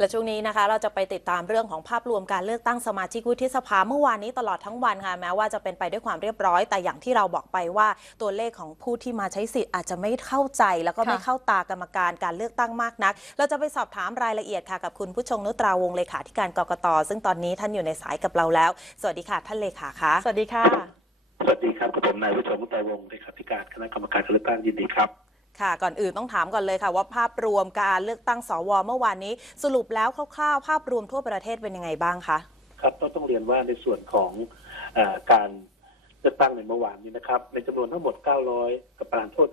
และช่วงนี้นะคะเราจะไปติดตามเรื่องของภาพรวมการเลือกตั้งสมาชิกวุฒิสภาเมื่อวานนี้ตลอดทั้งวันค่ะแม้ว่าจะเป็นไปด้วยความเรียบร้อย แต่อย่างที่เราบอกไปว่าตัวเลขของผู้ที่มาใช้สิทธิ์อาจจะไม่เข้าใจ แล้วก็ไม่ค่ะเข้าตากรรมการการเลือกตั้งมากนัก เราจะไปสอบถามรายละเอียดค่ะกับคุณผู้ชงนุตราวงศ์เลขาธิการกกตซึ่งตอนนี้ท่านอยู่ในสายกับเราแล้ว สวัสดีค่ะ ท่านเลขาคะสวัสดีค่ะสวัสดีครับกับผมนายวิชงมุตตาวงศ์เลขาธิการคณะกรรมการการเลือกตั้งยินดีครับ ค่ะก่อนอื่นต้องถามก่อนเลยค่ะ ว่าภาพรวมการเลือกตั้งสวเมื่อวานนี้ สรุปแล้วคร่าวๆ ภาพรวมทั่วประเทศเป็นยังไงบ้างคะครับก็ต้องเรียนว่าในส่วนของเออการเลือกตั้งในเมื่อวานนี้นะครับ ในจำนวนทั้งหมด 900 กับประธานโทษ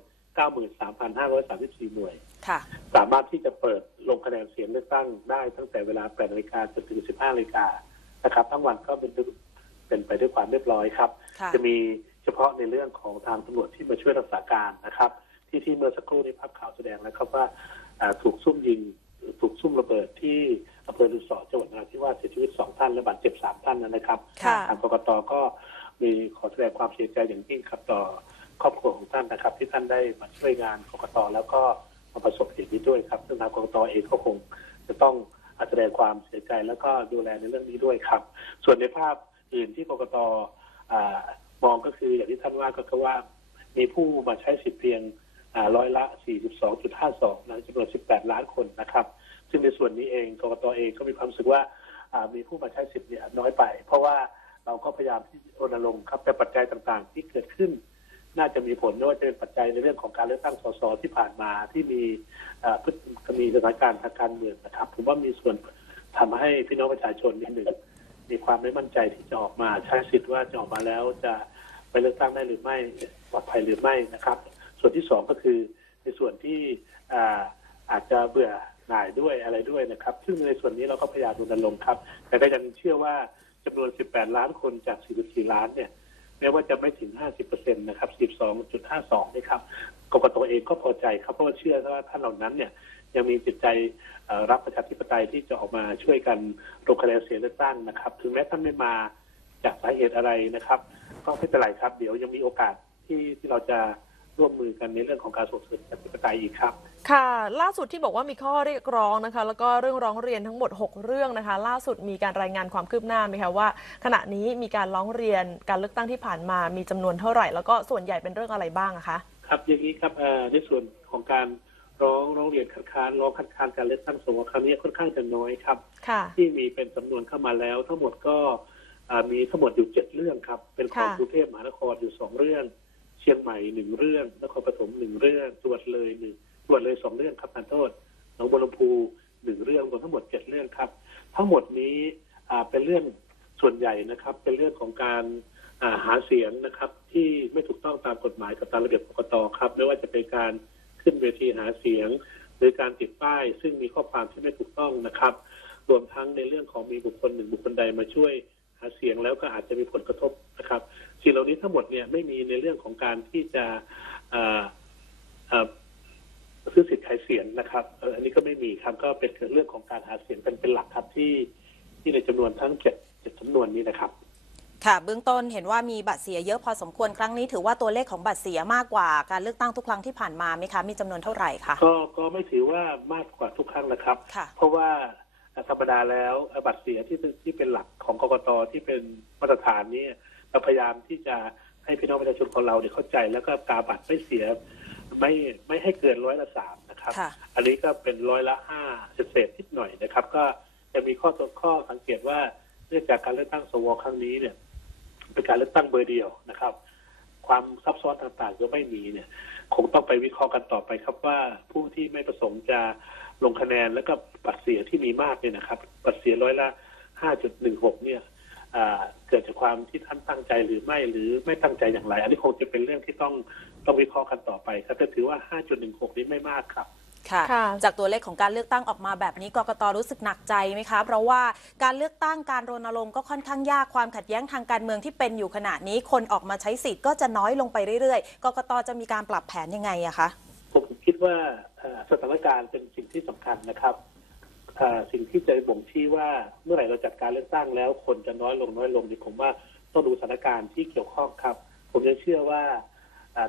93,534 หน่วยค่ะสามารถที่จะเปิดลงคะแนนเสียงเลือกตั้งได้ตั้งแต่เวลา8นาฬิกาจนถึง 15นาฬิกานะครับ ทั้งวันก็เป็นเป็นไปด้วยความเรียบร้อยครับค่ะจะมีเฉพาะในเรื่องของทางตำรวจที่มาช่วยรักษาการนะครับ ที่ที่เมื่อสักครู่นี้ภาพข่าวแสดงแล้วครับว่าอ่าถูกซุ่มยิงถูกซุ่มระเบิดที่อำเภอลุสอจังหวัดนราธิวาสเสียชีวิตสองท่านและบาดเจ็บสามท่านนะครับค่ะทางกกตก็มีขอแสดงความเสียใจอย่างยิ่งครับต่อครอบครัวของท่านนะครับ ที่ท่านได้มาช่วยงานกกตแล้วก็มาประสบเหตุนี้ด้วยครับซึ่งทางกกตเองก็คงจะต้องแสดงความเสียใจแล้วก็ดูแลในเรื่องนี้ด้วยครับ ส่วนในภาพอื่นที่กกตอ่ามองก็คืออย่างที่ท่านว่าก็คือว่ามีผู้มาใช้สิทธิ์เพียงอ่า ร้อยละ 42.52นะจำนวน 18 ล้านคนนะครับ ซึ่งในส่วนนี้เองกรกตเองก็มีความรู้สึกว่ามีผู้มาใช้สิทธิ์เนี่ยน้อยไป เพราะว่าเราก็พยายามที่รณรงค์ครับแต่ปัจจัยต่างๆ ที่เกิดขึ้น น่าจะมีผลไม่ว่าจะเป็นปัจจัยในเรื่องของการเลือกตั้งสสที่ผ่านมาที่มีพฤติมีสถานการณ์ทางการเมืองนะครับ ผมว่ามีส่วนทำให้พี่น้องประชาชนนิดหนึ่งมีความไม่มั่นใจที่จะออกมาใช้สิทธิ์ว่าจะออกมาแล้วจะไปเลือกตั้งได้หรือไม่ปลอดภัยหรือไม่นะครับ ส่วนที่สองก็คือในส่วนที่อ่าอาจจะเบื่อหน่ายด้วยอะไรด้วยนะครับ ซึ่งในส่วนนี้เราก็พยายามรณรงค์ครับ แต่ก็ยังเชื่อว่าจำนวน 18 ล้านคนจาก 44 ล้านเนี่ยแม้ว่าจะไม่ถึง 50%นะครับ 12.52นะครับกกตเองก็พอใจครับ เพราะว่าเชื่อว่าท่านเหล่านั้นเนี่ยยังมีจิตใจรักประชาธิปไตยที่จะออกมาช่วยกันลงคะแนนเสียงเลือกตั้งนะครับ ถึงแม้ท่านไม่มาจากสาเหตุอะไรนะครับ ก็ไม่เป็นไรครับ เดี๋ยวยังมีโอกาสที่ที่เราจะ ร่วมมือกันในเรื่องของการส่งเสริมประชาธิปไตยอีกครับ ค่ะ ล่าสุดที่บอกว่ามีข้อเรียกร้องนะคะ แล้วก็เรื่องร้องเรียนทั้งหมด 6 เรื่องนะคะ ล่าสุดมีการรายงานความคืบหน้าไหมคะว่า ขณะนี้มีการร้องเรียนการเลือกตั้งที่ผ่านมามีจำนวนเท่าไหร่ แล้วก็ส่วนใหญ่เป็นเรื่องอะไรบ้างอะคะครับอย่างนี้ครับเอ่อในส่วนของการร้องร้องเรียนคัดค้านร้องคัดค้านการเลือกตั้งสวครั้งนี้ค่อนข้างจะน้อยครับค่ะที่มีเป็นสำนวนเข้ามาแล้ว ทั้งหมดก็อ่ามีทั้งหมดอยู่เจ็ดเรื่องครับ เป็นของค่ะกรุงเทพมหานครอยู่สองเรื่องเชียงใหม่หนึ่งเรื่องนครปฐมหนึ่งเรื่องจังหวัดเลยหนึ่งจังหวัดเลยสองเรื่องครับทานโทษหนองบัวลำพูหนึ่งเรื่องรวมทั้งหมดเจ็ดเรื่องครับ ทั้งหมดนี้เป็นเรื่องส่วนใหญ่นะครับ เป็นเรื่องของการาหาเสียงนะครับ ที่ไม่ถูกต้องตามกฎหมายกับตามระเบียบกกตครับ ไม่ว่าจะเป็นการขึ้นเวทีหาเสียง หรือการติดป้าย ซึ่งมีข้อความที่ไม่ถูกต้องนะครับ รวมทั้งในเรื่องของมีบุคคลหนึ่งบุคคลใดมาช่วยหาเสียงแล้วก็อาจจะมีผลกระทบนะครับ สิ่งเหล่านี้ทั้งหมดเนี่ยไม่มีในเรื่องของการที่จะเอ่อเอ่อซื้อสิทธิ์ขายเสียงนะครับเอ่ออันนี้ก็ไม่มีครับก็เป็นเรื่องของการหาเสียงเป็นเป็นหลักครับที่ที่ในจำนวนทั้งเจ็ดเจ็ดจำนวนนี้นะครับค่ะเบื้องต้นเห็นว่ามีบัตรเสียเยอะพอสมควรครั้งนี้ถือว่าตัวเลขของบัตรเสียมากกว่าการเลือกตั้งทุกครั้งที่ผ่านมาไหมคะมีจำนวนเท่าไหร่คะก็ก็ไม่ถือว่ามากกว่าทุกครั้งนะครับค่ะเพราะว่าธรรมดาแล้วบัตรเสียที่ที่เป็นหลักของกกตที่เป็นมาตรฐานนี้ เราพยายามที่จะให้พี่น้องประชาชนของเราเนี่ยเข้าใจแล้วก็กาบัตรไม่เสียไม่ไม่ให้เกินร้อยละสามนะครับ ค่ะ อันนี้ก็เป็นร้อยละห้าเศษๆนิดหน่อยนะครับ ก็จะมีข้อข้อสังเกตว่าเนื่องจากการเลือกตั้งสวครั้งนี้เนี่ย เป็นการเลือกตั้งเบอร์เดียวนะครับ ความซับซ้อนต่างๆก็ไม่มีเนี่ย คงต้องไปวิเคราะห์กันต่อไปครับว่าผู้ที่ไม่ประสงค์จะลงคะแนนแล้วก็บัตรเสียที่มีมากเนี่ยนะครับบัตรเสียร้อยละห้าจุดหนึ่งหกเนี่ยอ่า เกิดจากความที่ท่านตั้งใจหรือไม่หรือไม่ตั้งใจอย่างไร อันนี้คงจะเป็นเรื่องที่ต้องต้องวิเคราะห์กันต่อไปครับแต่ถือว่า 5.16 นี้ไม่มากครับค่ะค่ะจากตัวเลขของการเลือกตั้งออกมาแบบนี้กกตรู้สึกหนักใจไหมคะ เพราะว่าการเลือกตั้งการรณรงค์ก็ค่อนข้างยากความขัดแย้งทางการเมืองที่เป็นอยู่ขณะนี้คนออกมาใช้สิทธิ์ก็จะน้อยลงไปเรื่อยๆกกตจะมีการปรับแผนยังไงอะคะผมคิดว่าเอ่อสถานการณ์เป็นสิ่งที่สำคัญนะครับเอ่อ สิ่งที่จะบ่งชี้ว่าเมื่อไหร่เราจัดการเลือกตั้งแล้ว คนจะน้อยลงน้อยลงนี่ผมว่าต้องดูสถานการณ์ที่เกี่ยวข้องครับ ผมยังเชื่อว่า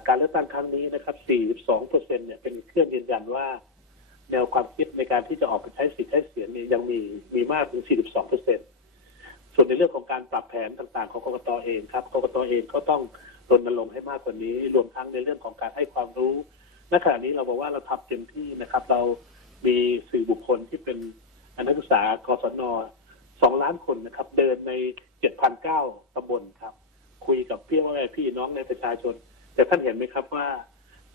การเลือกตั้งครั้งนี้นะครับ 42 เปอร์เซ็นเนี่ยเป็นเครื่องยืนยันว่า แนวความคิดในการที่จะออกไปใช้สิทธิ์ใช้เสียงนี่ยังมีมีมากถึง 42 เปอร์เซ็นส่วนในเรื่องของการปรับแผนต่างๆ ของกกตเองครับกกตเองก็ต้องรณรงค์ให้มากกว่านี้ รวมทั้งในเรื่องของการให้ความรู้ณขณะนี้เราบอกว่าเราทำเต็มที่นะครับ เรา มีสื่อบุคคลที่เป็นนักศึกษากศนสองล้านคนนะครับ เดินใน7,009ตำบลครับ คุยกับพี่ว่าไงพี่น้องในประชาชน แต่ท่านเห็นไหมครับว่า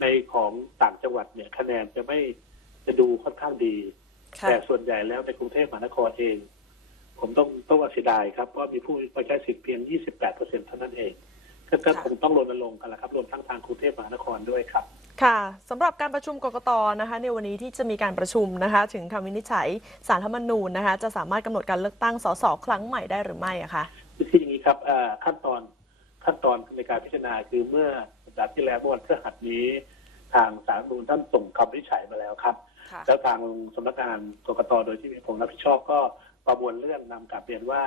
ในของต่างจังหวัดเนี่ยคะแนนจะไม่จะดูค่อนข้างดีค่ะแต่ส่วนใหญ่แล้วในกรุงเทพมหานครเอง ผมต้องต้องว่าเสียดายครับว่ามีผู้ไปใช้สิทธิ์เพียง 28เปอร์เซ็นเท่านั้นเอง ก็ก็ค่ะคงต้องรณรงค์กันแหละครับรวมทั้งทางกรุงเทพมหานครด้วยครับ ค่ะสำหรับการประชุมกกตนะคะในวันนี้ที่จะมีการประชุมนะคะ ถึงคำวินิจฉัยสารธรรมนูญนะคะ จะสามารถกำหนดการเลือกตั้งสสครั้งใหม่ได้หรือไม่อะคะ คืออย่างนี้ครับเอ่อขั้นตอนขั้นตอนในการพิจารณาคือเมื่อสัปดาห์ที่แล้วเมื่อวันพฤหัสนี้ ทางสารรัฐธรรมนูญท่านส่งคำวินิจฉัยมาแล้วครับ ค่ะ แล้วทางสำนักงานกกตโดยที่มีผมรับผิดชอบก็ประมวลเรื่องนำกลับเรียนว่า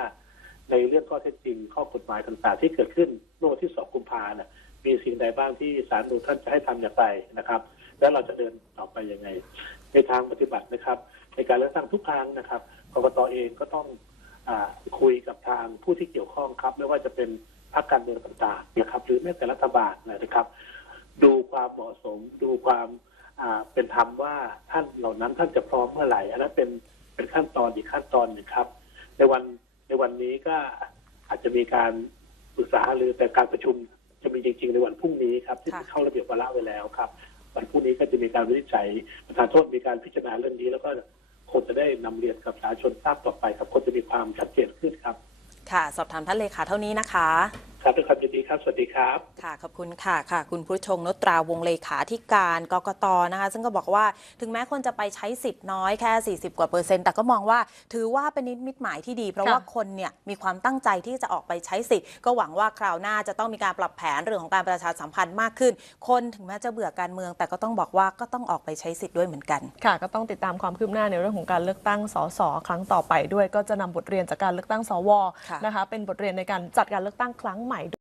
ในเรื่องข้อเท็จจริงข้อกฎหมายต่างๆ ที่เกิดขึ้นเมื่อวันที่ 2 กุมภาเนี่ยมีสิ่งใดบ้างที่ศาลนูท่านจะให้ทำอย่างไรนะครับ แล้วเราจะเดินต่อไปยังไง ในทางปฏิบัตินะครับ ในการเลือกตั้งทุกครั้งนะครับกกตเองก็ต้องอคุยกับทางผู้ที่เกี่ยวข้องครับ ไม่ว่าจะเป็นพรรคการเมืองต่างๆนะครับ หรือแม้แต่รัฐบาลนะครับ ดูความเหมาะสม ดูความเป็นธรรมว่าท่านเหล่านั้นท่านจะพร้อมเมื่อไหร่อันนั้นเป็นเป็นขั้นตอนอีกขั้นตอนหนึ่งครับ ในวัน ในวันนี้ก็อาจจะมีการปรึกษาหรือแต่การประชุมจะมีจริง ๆ ในวันพรุ่งนี้ครับที่ค่ะเข้าระเบียบวาระไว้แล้วครับวันพรุ่งนี้ก็จะมีการวินิจฉัยประธานโทษมีการพิจารณาเรื่องนี้ แล้วก็คงจะได้นำเรียนกับสาธารณชนทราบต่อไปครับคงจะมีความชัดเจนขึ้นครับ ค่ะ สอบถามท่านเลขาเท่านี้นะคะ ครับด้วยความยินดีครับสวัสดีครับ ค่ะ ขอบคุณค่ะค่ะ คุณผู้ชงนุตราวงศ์เลขาธิการกกตนะคะ ซึ่งก็บอกว่าถึงแม้คนจะไปใช้สิทธิ์น้อยแค่ 40 กว่าเปอร์เซ็นต์ แต่ก็มองว่าถือว่าเป็นนิมิตหมายที่ดี เพราะว่าคนเนี่ยมีความตั้งใจที่จะออกไปใช้สิทธิ์ ก็หวังว่าคราวหน้าจะต้องมีการปรับแผนเรื่องของการประชาสัมพันธ์มากขึ้น คนถึงแม้จะเบื่อการเมือง แต่ก็ต้องบอกว่าก็ต้องออกไปใช้สิทธิ์ด้วยเหมือนกัน ค่ะ ก็ต้องติดตามความคืบหน้าในเรื่องของการเลือกตั้งสสครั้งต่อไปด้วย ก็จะนำบทเรียนจากการเลือกตั้งสวค่ะนะคะ เป็นบทเรียนในการจัดการเลือกตั้งครั้งใหม่ might